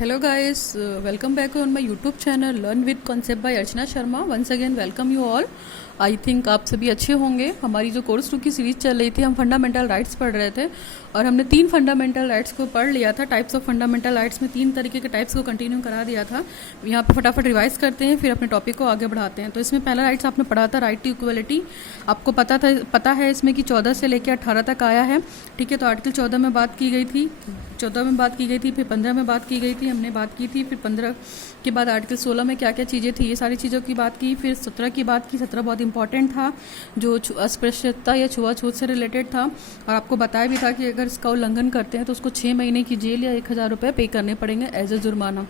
Hello guys, welcome back on my YouTube channel Learn with Concept by Archana Sharma. Once again welcome you all. I think आप सभी अच्छे होंगे। हमारी जो course 2 की series चल रही थी, हम फंडामेंटल राइट्स पढ़ रहे थे और हमने 3 फंडामेंटल राइट्स को पढ़ लिया था। टाइप्स ऑफ फंडामेंटल राइट्स में 3 तरीके के टाइप्स को कंटिन्यू करा दिया था। यहाँ पे फटाफट रिवाइज करते हैं, फिर अपने टॉपिक को आगे बढ़ाते हैं। तो इसमें पहला राइट्स आपने पढ़ा था राइट टू इक्वलिटी। आपको पता है इसमें कि 14 से लेकर 18 तक आया है। ठीक है, तो आर्टिकल 14 में बात की गई थी, 14 में बात की गई थी, फिर 15 में बात की गई थी, हमने बात की थी, फिर 15 के बाद आर्टिकल 16 में क्या क्या चीज़ें थी, ये सारी चीज़ों की बात की। फिर 17 की बात की। 17 बहुत इंपॉर्टेंट था, जो अस्पृश्यता या छुआछूत से रिलेटेड था, और आपको बताया भी था कि अगर इसका उल्लंघन करते हैं तो उसको 6 महीने की जेल या 1000 रुपये पे करने पड़ेंगे एज ए जुर्माना।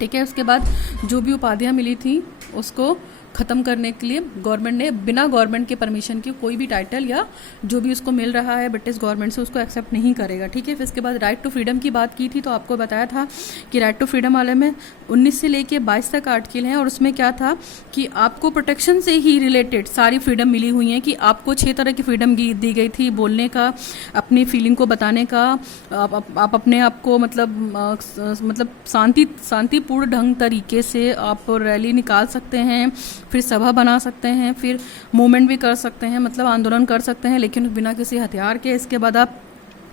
ठीक है, उसके बाद जो भी उपाधियाँ मिली थी उसको ख़त्म करने के लिए गवर्नमेंट ने बिना गवर्नमेंट के परमिशन के कोई भी टाइटल या जो भी उसको मिल रहा है ब्रिटिश गवर्नमेंट से उसको एक्सेप्ट नहीं करेगा। ठीक है, फिर इसके बाद राइट टू फ्रीडम की बात की थी, तो आपको बताया था कि राइट टू फ्रीडम वाले में 19 से लेके 22 तक आर्टिकल हैं, और उसमें क्या था कि आपको प्रोटेक्शन से ही रिलेटेड सारी फ्रीडम मिली हुई है, कि आपको 6 तरह की फ्रीडम दी गई थी, बोलने का, अपनी फीलिंग को बताने का, आप अपने आप को मतलब शांतिपूर्ण ढंग तरीके से आप रैली निकाल सकते हैं, फिर सभा बना सकते हैं, फिर मूवमेंट भी कर सकते हैं, मतलब आंदोलन कर सकते हैं, लेकिन बिना किसी हथियार के। इसके बाद आप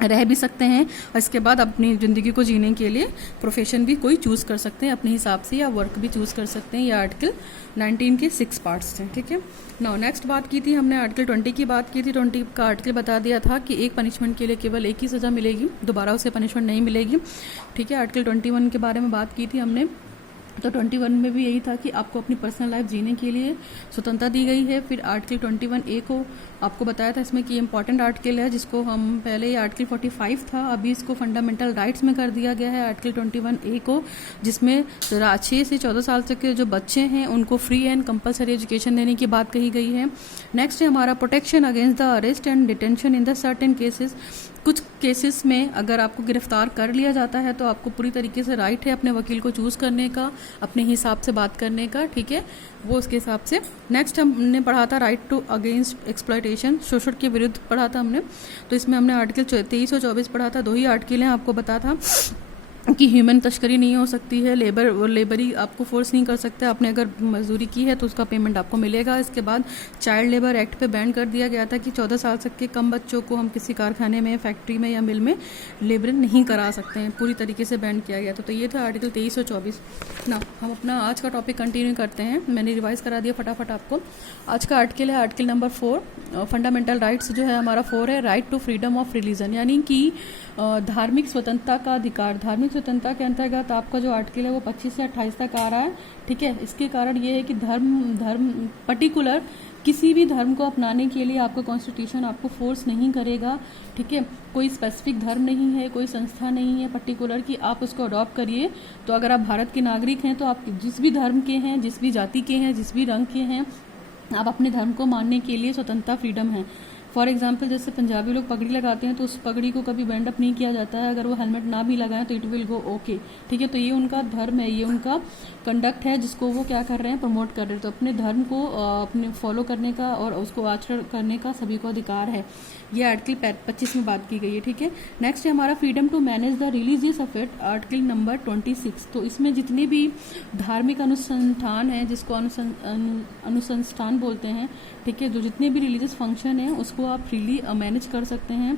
रह भी सकते हैं, और इसके बाद अपनी ज़िंदगी को जीने के लिए प्रोफेशन भी कोई चूज़ कर सकते हैं अपने हिसाब से, या वर्क भी चूज़ कर सकते हैं। ये आर्टिकल 19 के 6 पार्ट्स थे। ठीक है, नाउ नेक्स्ट बात की थी हमने आर्टिकल 20 की बात की थी। 20 का आर्टिकल बता दिया था कि एक पनिशमेंट के लिए केवल एक ही सज़ा मिलेगी, दोबारा उसे पनिशमेंट नहीं मिलेगी। ठीक है, आर्टिकल 21 के बारे में बात की थी हमने, तो 21 में भी यही था कि आपको अपनी पर्सनल लाइफ जीने के लिए स्वतंत्रता दी गई है। फिर आर्टिकल 21A को आपको बताया था इसमें कि इंपॉर्टेंट आर्टिकल है, जिसको हम पहले ये आर्टिकल 45 था, अभी इसको फंडामेंटल राइट्स में कर दिया गया है आर्टिकल 21A को, जिसमें 6 से 14 साल तक के जो बच्चे हैं उनको फ्री एंड कंपलसरी एजुकेशन देने की बात कही गई है। नेक्स्ट है हमारा protection against the arrest and detention in the certain cases. कुछ केसेस में अगर आपको गिरफ्तार कर लिया जाता है तो आपको पूरी तरीके से राइट है अपने वकील को चूज़ करने का, अपने हिसाब से बात करने का। ठीक है, वो उसके हिसाब से। नेक्स्ट हमने पढ़ा था राइट टू अगेंस्ट एक्सप्लॉयटेशन, शोषण के विरुद्ध पढ़ा था हमने, तो इसमें हमने आर्टिकल 23 और 24 पढ़ा था। 2 ही आर्टिकल हैं, आपको बता था कि ह्यूमन तस्करी नहीं हो सकती है, लेबरी आपको फोर्स नहीं कर सकते, आपने अगर मजदूरी की है तो उसका पेमेंट आपको मिलेगा। इसके बाद चाइल्ड लेबर एक्ट पे बैन कर दिया गया था कि 14 साल तक के कम बच्चों को हम किसी कारखाने में, फैक्ट्री में या मिल में लेबर नहीं करा सकते हैं, पूरी तरीके से बैन किया गया था। तो ये था आर्टिकल 23 और 24 ना। हम अपना आज का टॉपिक कंटिन्यू करते हैं, मैंने रिवाइज करा दिया फटाफट आपको। आज का आर्टिकल है आर्टिकल नंबर 4, फंडामेंटल राइट्स जो है हमारा 4 है, right to freedom of religion, यानी कि धार्मिक स्वतंत्रता का अधिकार। धार्मिक स्वतंत्रता के अंतर्गत आपका जो आर्टिकल है वो 25 से 28 तक आ रहा है। ठीक है, इसके कारण ये है कि धर्म पर्टिकुलर किसी भी धर्म को अपनाने के लिए आपका कॉन्स्टिट्यूशन आपको फोर्स नहीं करेगा। ठीक है, कोई स्पेसिफिक धर्म नहीं है, कोई संस्था नहीं है पर्टिकुलर कि आप उसको अडॉप्ट करिए। तो अगर आप भारत के नागरिक हैं तो आप जिस भी धर्म के हैं, जिस भी जाति के हैं, जिस भी रंग के हैं, आप अपने धर्म को मानने के लिए स्वतंत्रता, फ्रीडम है। फॉर एग्जाम्पल जैसे पंजाबी लोग पगड़ी लगाते हैं तो उस पगड़ी को कभी बैंड अप नहीं किया जाता है, अगर वो हेलमेट ना भी लगाएं तो इट विल गो ओके। ठीक है, तो ये उनका धर्म है, ये उनका कंडक्ट है जिसको वो क्या कर रहे हैं, प्रमोट कर रहे हैं। तो अपने धर्म को अपने फॉलो करने का और उसको आचरण करने का सभी को अधिकार है। ये आर्टिकल 25 में बात की गई है। ठीक है, नेक्स्ट है हमारा freedom to manage the religious affair, article number 26। तो इसमें जितने भी धार्मिक अनुसंधान है, जिसको अनुसंधान बोलते हैं, ठीक है, जो जितने भी रिलीजियस फंक्शन है उसको आप फ्रीली मैनेज कर सकते हैं,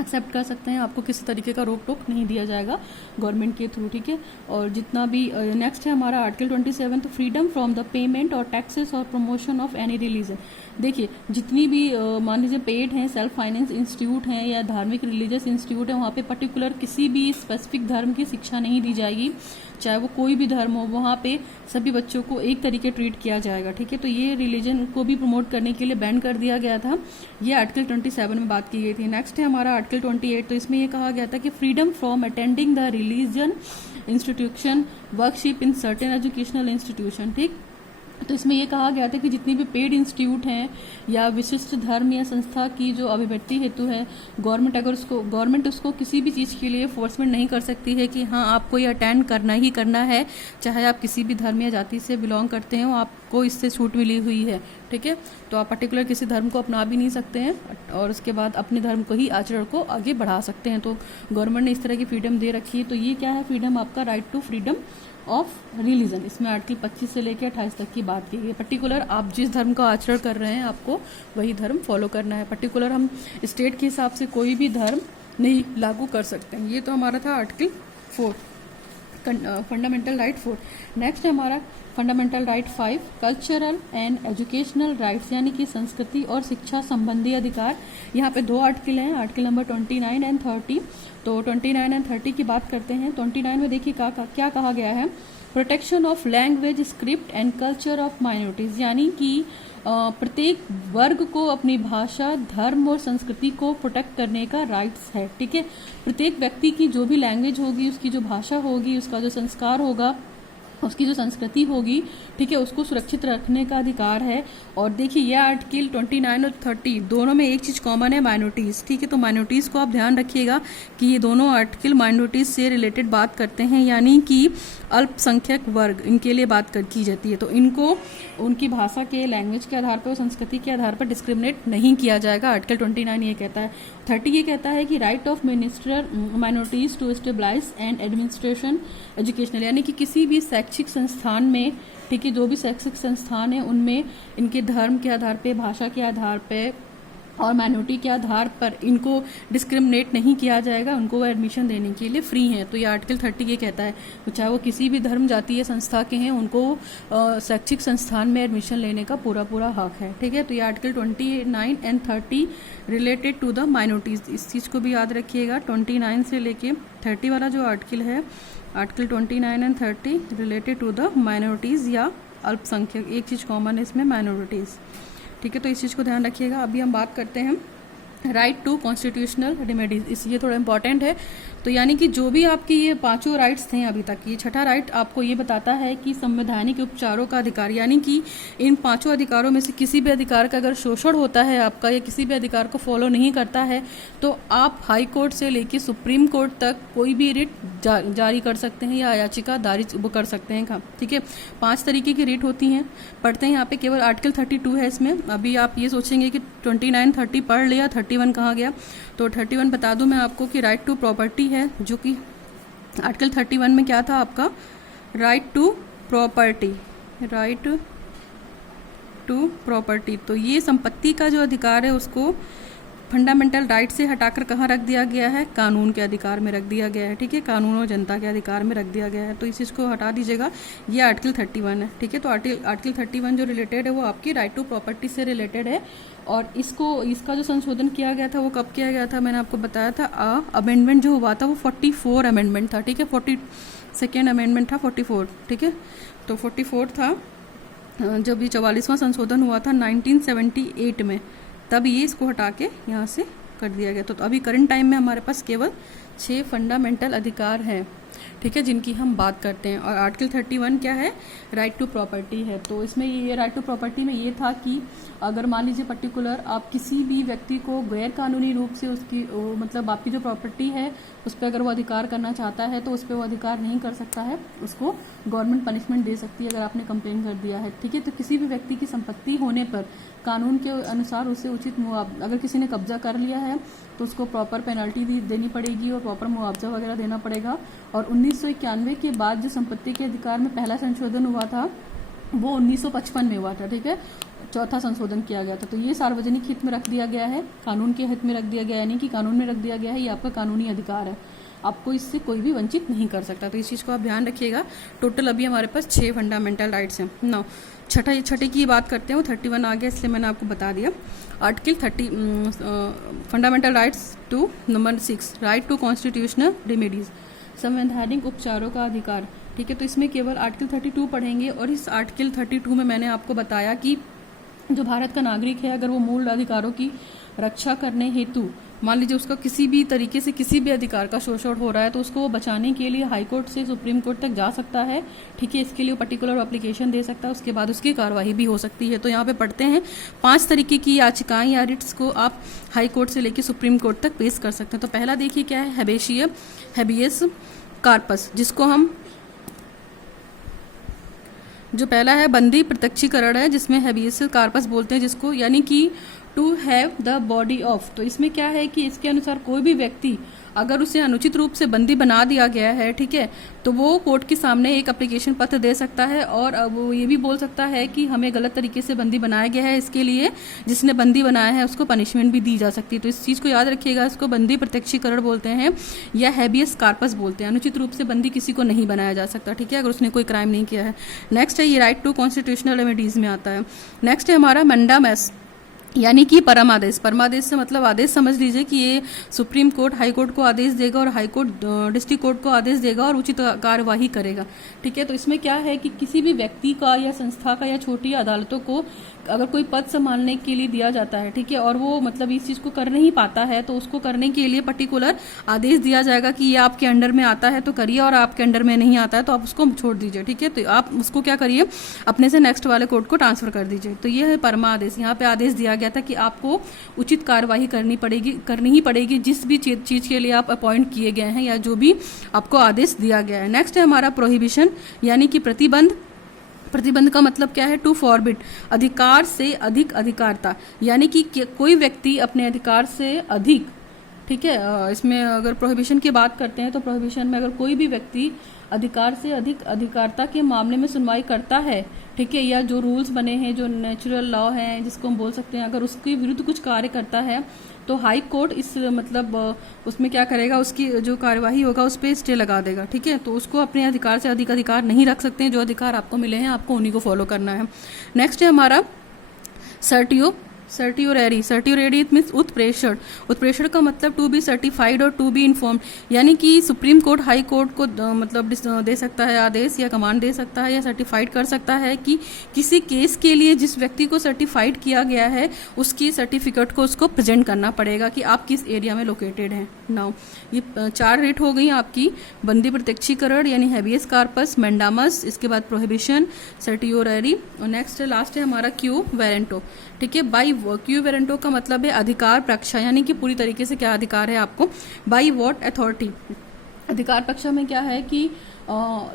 एक्सेप्ट कर सकते हैं, आपको किसी तरीके का रोक टोक नहीं दिया जाएगा गवर्नमेंट के थ्रू। ठीक है, और जितना भी नेक्स्ट है हमारा आर्टिकल 27, तो फ्रीडम फ्रॉम द पेमेंट और टैक्सेस और प्रमोशन ऑफ एनी रिलीजन। देखिए, जितनी भी मान लीजिए पेड हैं, सेल्फ फाइनेंस इंस्टीट्यूट हैं या धार्मिक रिलीजियस इंस्टीट्यूट है, वहाँ पे पर्टिकुलर किसी भी स्पेसिफिक धर्म की शिक्षा नहीं दी जाएगी, चाहे वो कोई भी धर्म हो, वहाँ पे सभी बच्चों को एक तरीके ट्रीट किया जाएगा। ठीक है, तो ये रिलीजन को भी प्रमोट करने के लिए बैन कर दिया गया था, ये आर्टिकल 27 में बात की गई थी। नेक्स्ट है हमारा आर्टिकल 28, तो इसमें ये कहा गया था कि freedom from attending the religion institution worship in certain educational institution. ठीक, तो इसमें ये कहा गया था कि जितनी भी पेड इंस्टीट्यूट हैं या विशिष्ट धर्म या संस्था की जो अभिव्यक्ति हेतु है, गवर्नमेंट उसको किसी भी चीज़ के लिए फोर्समेंट नहीं कर सकती है कि हाँ आपको ये अटेंड करना ही करना है, चाहे आप किसी भी धर्म या जाति से बिलोंग करते हो, आपको इससे छूट मिली हुई है। ठीक है। तो आप पर्टिकुलर किसी धर्म को अपना भी नहीं सकते हैं और उसके बाद अपने धर्म को ही आचरण को आगे बढ़ा सकते हैं। तो गवर्नमेंट ने इस तरह की फ्रीडम दे रखी है। तो ये क्या है फ्रीडम, आपका right to freedom of religion. इसमें आर्टिकल 25 से लेकर 28 तक की बात की गई है। पर्टिकुलर आप जिस धर्म का आचरण कर रहे हैं आपको वही धर्म फॉलो करना है। पर्टिकुलर हम स्टेट के हिसाब से कोई भी धर्म नहीं लागू कर सकते हैं। ये तो हमारा था आर्टिकल 4 फंडामेंटल राइट 4। नेक्स्ट है हमारा fundamental right 5 cultural and educational rights, यानी कि संस्कृति और शिक्षा संबंधी अधिकार। यहाँ पे 2 आर्टिकल हैं, आर्टिकल नंबर 29 एंड 30। तो 29 एंड 30 की बात करते हैं। 29 में देखिए क्या कहा गया है, protection of language script and culture of minorities, यानी कि प्रत्येक वर्ग को अपनी भाषा, धर्म और संस्कृति को प्रोटेक्ट करने का राइट्स है। ठीक है, प्रत्येक व्यक्ति की जो भी लैंग्वेज होगी, उसकी जो भाषा होगी, उसका जो संस्कार होगा, उसकी जो संस्कृति होगी, ठीक है, उसको सुरक्षित रखने का अधिकार है। और देखिए यह आर्टिकल 29 और 30 दोनों में एक चीज कॉमन है, माइनॉरिटीज। ठीक है, तो माइनॉरिटीज को आप ध्यान रखिएगा कि ये दोनों आर्टिकल माइनॉरिटीज से रिलेटेड बात करते हैं, यानी कि अल्पसंख्यक वर्ग, इनके लिए बात की जाती है। तो इनको उनकी भाषा के, लैंग्वेज के आधार पर और संस्कृति के आधार पर डिस्क्रिमिनेट नहीं किया जाएगा। आर्टिकल 29 ये कहता है। 30 ये कहता है कि right of minister minorities to stabilize and administration educational, यानी कि किसी भी शैक्षिक संस्थान में, ठीक है, जो भी शैक्षिक संस्थान है उनमें इनके धर्म के आधार पे, भाषा के आधार पे और माइनॉरिटी के आधार पर इनको डिस्क्रिमिनेट नहीं किया जाएगा, उनको वो एडमिशन देने के लिए फ्री हैं। तो ये आर्टिकल 30 ये कहता है, चाहे वो किसी भी धर्म जातीय संस्था के हैं, उनको शैक्षिक संस्थान में एडमिशन लेने का पूरा हक है। ठीक है, तो ये article 29 and 30 related to the minorities, इस चीज़ को भी याद रखिएगा। 29 से लेके 30 वाला जो आर्टिकल है, article 29 and 30 related to the minorities या अल्पसंख्यक, एक चीज़ कॉमन है इसमें, माइनॉरिटीज़। ठीक है, तो इस चीज़ को ध्यान रखिएगा। अभी हम बात करते हैं राइट टू कॉन्स्टिट्यूशनल रेमेडीज, इस ये थोड़ा इंपॉर्टेंट है। तो यानी कि जो भी आपकी ये 5 राइट्स थे अभी तक, ये 6ठा राइट आपको ये बताता है कि संवैधानिक उपचारों का अधिकार, यानी कि इन 5 अधिकारों में से किसी भी अधिकार का अगर शोषण होता है आपका, या किसी भी अधिकार को फॉलो नहीं करता है, तो आप हाई कोर्ट से लेकर सुप्रीम कोर्ट तक कोई भी रिट जारी कर सकते हैं या याचिका दायर वो कर सकते हैं। ठीक है, 5 तरीके की रिट होती हैं। पढ़ते हैं यहाँ पे, केवल आर्टिकल 32 है इसमें। अभी आप ये सोचेंगे कि 29 30 पढ़ लिया, 31 कहाँ गया। तो 31 बता दूं मैं आपको कि राइट टू प्रॉपर्टी है, जो कि आर्टिकल 31 में क्या था आपका, right to property, right to property. तो ये संपत्ति का जो अधिकार है उसको फंडामेंटल राइट से हटाकर कहाँ रख दिया गया है, कानून के अधिकार में रख दिया गया है। ठीक है, कानून और जनता के अधिकार में रख दिया गया है। तो इस चीज़ को हटा दीजिएगा, ये आर्टिकल 31 है। ठीक है, तो आर्टिकल 31 जो रिलेटेड है वो आपकी राइट टू प्रॉपर्टी से रिलेटेड है। और इसका जो संशोधन किया गया था वो कब किया गया था, मैंने आपको बताया था। अमेंडमेंट जो हुआ था वो 44 अमेंडमेंट था। ठीक है, 42nd अमेंडमेंट था 44। ठीक है, तो 44 था जब ये 44वां संशोधन हुआ था 1978 में, तब ये इसको हटा के यहाँ से कर दिया गया। तो अभी करंट टाइम में हमारे पास केवल 6 फंडामेंटल अधिकार हैं, ठीक है, जिनकी हम बात करते हैं। और आर्टिकल 31 क्या है, राइट टू प्रॉपर्टी है। तो इसमें ये राइट टू प्रॉपर्टी में ये था कि अगर मान लीजिए पर्टिकुलर आप किसी भी व्यक्ति को गैर कानूनी रूप से उसकी मतलब आपकी जो प्रॉपर्टी है उस पर अगर वो अधिकार करना चाहता है तो उस पर वो अधिकार नहीं कर सकता है, उसको गवर्नमेंट पनिशमेंट दे सकती है अगर आपने कंप्लेन कर दिया है। ठीक है, तो किसी भी व्यक्ति की संपत्ति होने पर कानून के अनुसार उसे उचित मुआवजा, अगर किसी ने कब्जा कर लिया है तो उसको प्रॉपर पेनल्टी देनी पड़ेगी और प्रॉपर मुआवजा वगैरह देना पड़ेगा। और 1991 के बाद जो संपत्ति के अधिकार में पहला संशोधन हुआ था वो 1955 में हुआ था। ठीक है, चौथा संशोधन किया गया था। तो ये सार्वजनिक हित में रख दिया गया है, कानून के हित में रख दिया गया है, यानी कि कानून में रख दिया गया है, ये आपका कानूनी अधिकार है, आपको इससे कोई भी वंचित नहीं कर सकता। तो इस चीज़ को आप ध्यान रखिएगा। टोटल अभी हमारे पास 6 फंडामेंटल राइट्स हैं। नाउ छठे की बात करते हैं, वो 31 आ गया इसलिए मैंने आपको बता दिया। Article 30 fundamental rights to number 6 right to constitutional remedies, संवैधानिक उपचारों का अधिकार। ठीक है, तो इसमें केवल आर्टिकल 32 पढ़ेंगे। और इस आर्टिकल 32 में मैंने आपको बताया कि जो भारत का नागरिक है अगर वो मूल अधिकारों की रक्षा करने हेतु मान लीजिए उसका किसी भी तरीके से किसी भी अधिकार का शोषण हो रहा है तो उसको वो बचाने के लिए हाई कोर्ट से सुप्रीम कोर्ट तक जा सकता है। ठीक है, इसके लिए वो पर्टिकुलर एप्लीकेशन दे सकता है, उसके बाद उसकी कार्रवाई भी हो सकती है। तो यहाँ पे पढ़ते हैं 5 तरीके की याचिकाएं या रिट्स को आप हाई कोर्ट से लेकर सुप्रीम कोर्ट तक पेश कर सकते हैं। तो पहला देखिए क्या है, हैबियस कार्पस, जिसको हम जो पहला है बंदी प्रत्यक्षीकरण है, जिसमें हैबियस कार्पस बोलते हैं जिसको, यानी कि to have the body of. तो इसमें क्या है कि इसके अनुसार कोई भी व्यक्ति अगर उसे अनुचित रूप से बंदी बना दिया गया है, ठीक है, तो वो कोर्ट के सामने एक एप्लीकेशन पत्र दे सकता है और वो ये भी बोल सकता है कि हमें गलत तरीके से बंदी बनाया गया है, इसके लिए जिसने बंदी बनाया है उसको पनिशमेंट भी दी जा सकती है। तो इस चीज़ को याद रखिएगा, इसको बंदी प्रत्यक्षीकरण बोलते हैं या हैबियस कार्पस बोलते हैं। अनुचित रूप से बंदी किसी को नहीं बनाया जा सकता, ठीक है, अगर उसने कोई क्राइम नहीं किया है। नेक्स्ट है ये राइट टू कॉन्स्टिट्यूशनल रेमेडीज में आता है। नेक्स्ट है हमारा मंडामस, यानी कि परम आदेश। परम आदेश से मतलब आदेश समझ लीजिए कि ये सुप्रीम कोर्ट हाई कोर्ट को आदेश देगा और हाई कोर्ट डिस्ट्रिक्ट कोर्ट को आदेश देगा और उचित कार्यवाही करेगा, ठीक है। तो इसमें क्या है कि किसी भी व्यक्ति का या संस्था का या छोटी अदालतों को अगर कोई पद संभालने के लिए दिया जाता है, ठीक है, और वो मतलब इस चीज़ को कर नहीं पाता है, तो उसको करने के लिए पर्टिकुलर आदेश दिया जाएगा कि ये आपके अंडर में आता है तो करिए और आपके अंडर में नहीं आता है तो आप उसको छोड़ दीजिए, ठीक है। तो आप उसको क्या करिए, अपने से नेक्स्ट वाले कोर्ट को ट्रांसफर कर दीजिए। तो ये है परमा आदेश। यहाँ पे आदेश दिया गया था कि आपको उचित कार्यवाही करनी ही पड़ेगी जिस भी चीज़ के लिए आप अपॉइंट किए गए हैं या जो भी आपको आदेश दिया गया है। नेक्स्ट है हमारा प्रोहिबिशन, यानी कि प्रतिबंध। प्रतिबंध का मतलब क्या है, टू फॉरबिड, अधिकार से अधिक अधिकारता, यानी कि कोई व्यक्ति अपने अधिकार से अधिक, ठीक है। इसमें अगर प्रोहिबिशन की बात करते हैं तो प्रोहिबिशन में अगर कोई भी व्यक्ति अधिकार से अधिक अधिकारता के मामले में सुनवाई करता है, ठीक है, या जो रूल्स बने हैं, जो नेचुरल लॉ हैं जिसको हम बोल सकते हैं, अगर उसके विरुद्ध कुछ कार्य करता है तो हाई कोर्ट इस मतलब उसमें क्या करेगा, उसकी जो कार्यवाही होगा उस पर स्टे लगा देगा, ठीक है। तो उसको अपने अधिकार से अधिक अधिकार नहीं रख सकते हैं। जो अधिकार आपको मिले हैं आपको उन्हीं को फॉलो करना है। नेक्स्ट है हमारा सर्टियोरेरी। सर्टियोरेरी इट मीन्स उत्प्रेषण। उत्प्रेषण का मतलब टू बी सर्टिफाइड और टू बी इन्फॉर्म्ड, यानी कि सुप्रीम कोर्ट हाई कोर्ट को मतलब दे सकता है आदेश या कमांड दे सकता है या सर्टिफाइड कर सकता है कि किसी केस के लिए जिस व्यक्ति को सर्टिफाइड किया गया है उसकी सर्टिफिकेट को उसको प्रेजेंट करना पड़ेगा कि आप किस एरिया में लोकेटेड हैं। नाउ ये 4 रेट हो गई आपकी, बंदी प्रत्यक्षीकरण यानी हैबियस कार्पस, मैंडामस, इसके बाद प्रोहिबिशन, सर्टियोरेरी और नेक्स्ट लास्ट है हमारा क्यू वेरेंटो, ठीक है। बाई क्यू वेरेंटो का मतलब है अधिकार पक्षा, यानी कि पूरी तरीके से क्या अधिकार है आपको। बाई व्हाट अथॉरिटी, अधिकार पक्षा में क्या है कि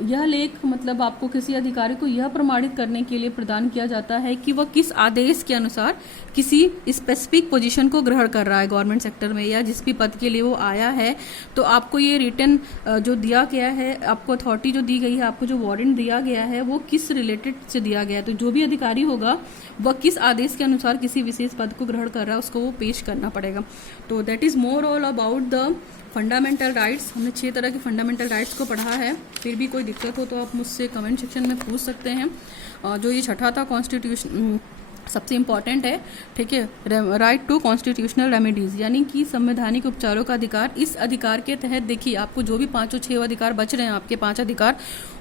यह लेख मतलब आपको किसी अधिकारी को यह प्रमाणित करने के लिए प्रदान किया जाता है कि वह किस आदेश के अनुसार किसी स्पेसिफिक पोजीशन को ग्रहण कर रहा है गवर्नमेंट सेक्टर में या जिस भी पद के लिए वो आया है। तो आपको ये रिटन जो दिया गया है, आपको अथॉरिटी जो दी गई है, आपको जो वारंट दिया गया है वो किस रिलेटेड से दिया गया है। तो जो भी अधिकारी होगा वह किस आदेश के अनुसार किसी विशेष पद को ग्रहण कर रहा है उसको वो पेश करना पड़ेगा। तो that is more all about the fundamental rights. हमने 6 तरह के फंडामेंटल राइट्स को पढ़ा है। फिर भी कोई दिक्कत हो तो आप मुझसे कमेंट सेक्शन में पूछ सकते हैं। जो ये छठा था कॉन्स्टिट्यूशन सबसे इम्पॉर्टेंट है, ठीक है, राइट टू कॉन्स्टिट्यूशनल रेमेडीज, यानी कि संवैधानिक उपचारों का अधिकार। इस अधिकार के तहत देखिए आपको जो भी 5-6 अधिकार बच रहे हैं, आपके 5 अधिकार,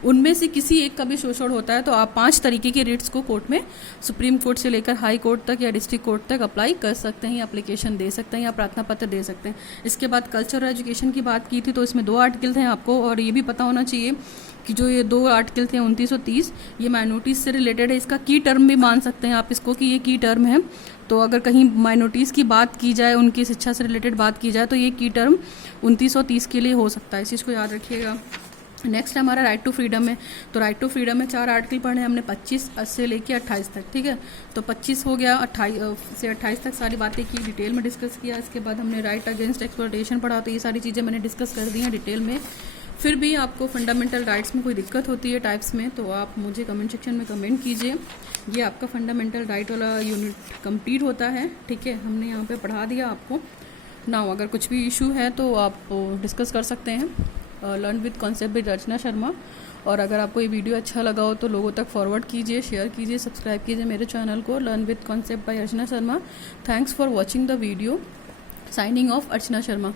उनमें से किसी एक का भी शोषण होता है तो आप 5 तरीके के रिट्स को कोर्ट में, सुप्रीम कोर्ट से लेकर हाई कोर्ट तक या डिस्ट्रिक्ट कोर्ट तक अप्लाई कर सकते हैं, एप्लीकेशन दे सकते हैं या प्रार्थना पत्र दे सकते हैं। इसके बाद कल्चर और एजुकेशन की बात की थी तो इसमें 2 आर्टिकल थे आपको, और ये भी पता होना चाहिए कि जो ये 2 आर्टिकल थे 29 और 30 ये माइनॉरिटीज़ से रिलेटेड है। इसका की टर्म भी मान सकते हैं आप इसको कि ये की टर्म है। तो अगर कहीं माइनॉरिटीज़ की बात की जाए, उनकी शिक्षा से रिलेटेड बात की जाए तो ये की टर्म 29 और 30 के लिए हो सकता है, इस चीज़ को याद रखिएगा। नेक्स्ट है हमारा राइट टू फ्रीडम है। तो राइट टू फ्रीडम में 4 आर्टिकल पढ़े हमने 25 से लेके 28 तक, ठीक है। तो 25 हो गया, 28 से 28 तक सारी बातें की, डिटेल में डिस्कस किया। इसके बाद हमने राइट अगेंस्ट एक्सप्लॉयटेशन पढ़ा, तो ये सारी चीज़ें मैंने डिस्कस कर दी हैं डिटेल में। फिर भी आपको फंडामेंटल राइट्स में कोई दिक्कत होती है टाइप्स में तो आप मुझे कमेंट सेक्शन में कमेंट कीजिए। ये आपका फंडामेंटल राइट वाला यूनिट कंप्लीट होता है, ठीक है, हमने यहाँ पे पढ़ा दिया आपको। नाउ अगर कुछ भी इशू है तो आप डिस्कस कर सकते हैं। Learn with concept bye Archana Sharma. और अगर आपको ये वीडियो अच्छा लगा हो तो लोगों तक फॉरवर्ड कीजिए, शेयर कीजिए, सब्सक्राइब कीजिए मेरे चैनल को learn with concept bye Archana Sharma. Thanks for watching the video. Signing off Archana Sharma.